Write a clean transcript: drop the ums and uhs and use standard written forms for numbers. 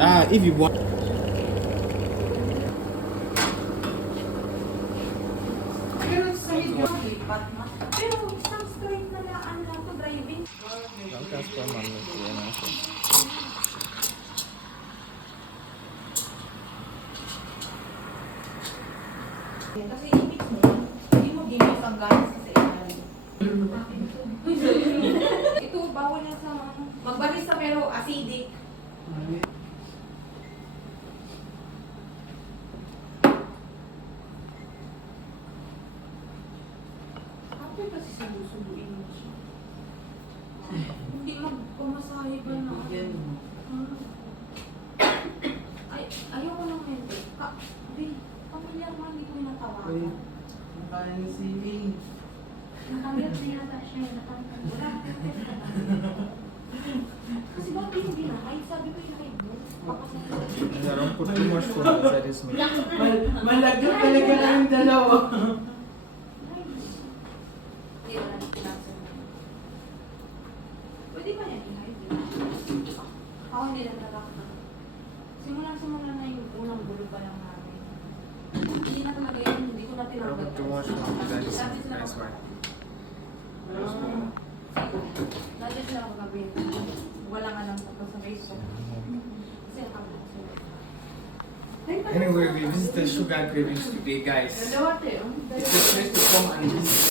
If you want. Pero sa inyo, lipat na. Pero isang straight na laan lang to driving. Langkas pa man. Kasi i-mix mo, hindi mo gimmick ang ganas kasi ilalim. Ito, bawal yan sa magbarista pero acidic. Kapag kasi susubuin mo siya. Hindi magpamasahe ba na? Ay, ayoko lang mente. Pamilyar mo, hindi ko yung natawagan. Nakamit na yata siya. Wala akong test ka na. Kasi bakit hindi na? Ay, sabi ko yung hide mo. Don't put too much food inside this meat. Malagyan talaga lang yung dalawa. Pwede ba yan i-hide? Ako hindi lang nalakta. Simulan na yung unang gulo pa lang namin. Hindi na talaga yun, hindi ko na Don't tinanggap. put too much food inside this meat. That's why. Dati sila ako gabi. Wala nga lang tapos sa Facebook. Kasi nakabot sila. Anyway, we visited Sugar Cravings today, guys. Dalawa tayo. It's a place to come and visit.